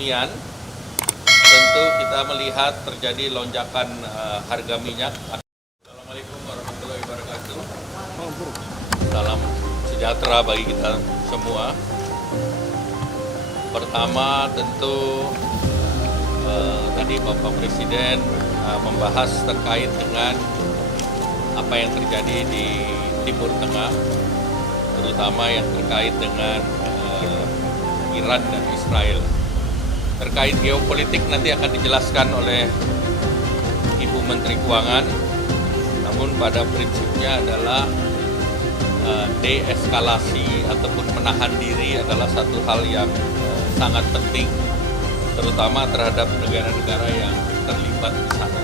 perekonomian, tentu kita melihat terjadi lonjakan harga minyak. Assalamualaikum warahmatullahi wabarakatuh. Salam sejahtera bagi kita semua. Pertama tentu tadi Bapak Presiden membahas terkait dengan apa yang terjadi di Timur Tengah, terutama yang terkait dengan Iran dan Israel. Terkait geopolitik nanti akan dijelaskan oleh Ibu Menteri Keuangan, namun pada prinsipnya adalah deeskalasi ataupun menahan diri adalah satu hal yang sangat penting, terutama terhadap negara-negara yang terlibat di sana.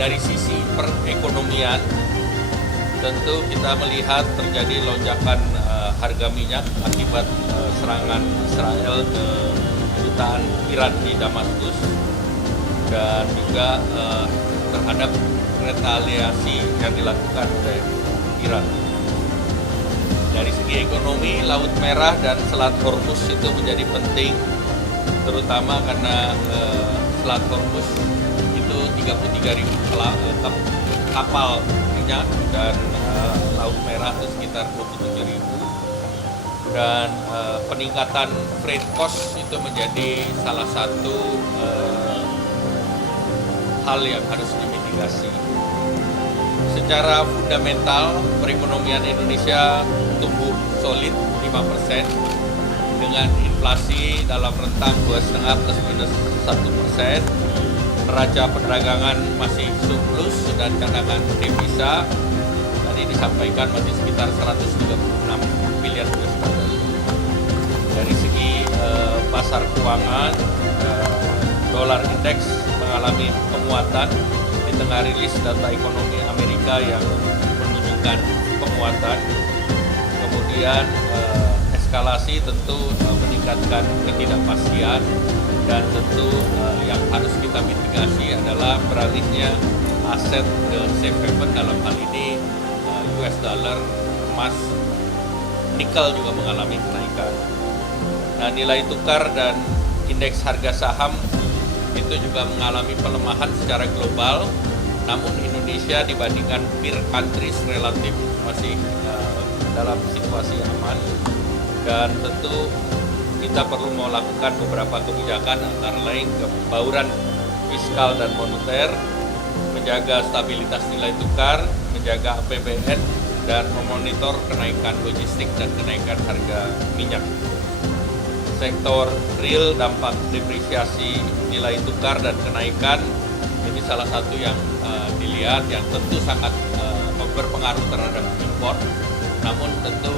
Dari sisi perekonomian, tentu kita melihat terjadi lonjakan harga minyak akibat serangan Israel ke kedutaan Iran di Damaskus dan juga terhadap retaliasi yang dilakukan oleh Iran. Dari segi ekonomi, Laut Merah dan Selat Hormuz itu menjadi penting, terutama karena Selat Hormuz itu 33.000 kapal minyak dan Laut Merah itu sekitar 27.000. Dan peningkatan freight cost itu menjadi salah satu hal yang harus dimitigasi. Secara fundamental, perekonomian Indonesia tumbuh solid 5% dengan inflasi dalam rentang 2,5 plus minus 1%. Neraca perdagangan masih surplus dan cadangan devisa tadi disampaikan masih sekitar 136 miliar US dollar. Dari segi pasar keuangan, dolar indeks mengalami penguatan di tengah rilis data ekonomi Amerika yang menunjukkan penguatan. Kemudian eskalasi tentu meningkatkan ketidakpastian dan tentu yang harus kita mitigasi adalah beralihnya aset ke safe haven, dalam hal ini US dollar, emas, nikel juga mengalami kenaikan. Nah, nilai tukar dan indeks harga saham itu juga mengalami pelemahan secara global, namun Indonesia dibandingkan peer countries relatif masih dalam situasi aman, dan tentu kita perlu melakukan beberapa kebijakan antara lain kebauran fiskal dan moneter, menjaga stabilitas nilai tukar, menjaga APBN, dan memonitor kenaikan logistik dan kenaikan harga minyak. Sektor real, dampak depresiasi nilai tukar dan kenaikan ini salah satu yang dilihat, yang tentu sangat berpengaruh terhadap impor, namun tentu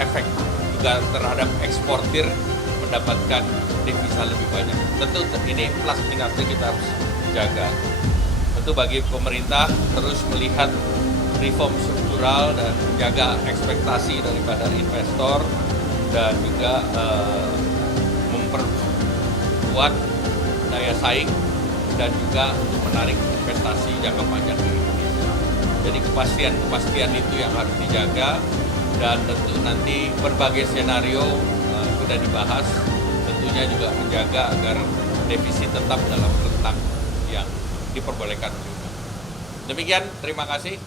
efek juga terhadap eksportir mendapatkan devisa lebih banyak. Tentu ini plus minusnya kita harus jaga. Tentu bagi pemerintah terus melihat reform struktural dan menjaga ekspektasi daripada investor dan juga memperkuat daya saing dan juga untuk menarik investasi jangka panjang di Indonesia. Jadi kepastian itu yang harus dijaga, dan tentu nanti berbagai skenario sudah dibahas, tentunya juga menjaga agar defisit tetap dalam rentang yang diperbolehkan. Demikian, terima kasih.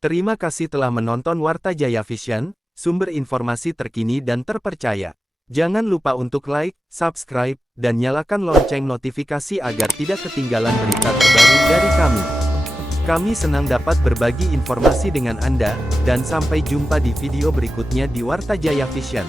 Terima kasih telah menonton Warta Jaya Vision, sumber informasi terkini dan terpercaya. Jangan lupa untuk like, subscribe, dan nyalakan lonceng notifikasi agar tidak ketinggalan berita terbaru dari kami. Kami senang dapat berbagi informasi dengan Anda, dan sampai jumpa di video berikutnya di Warta Jaya Vision.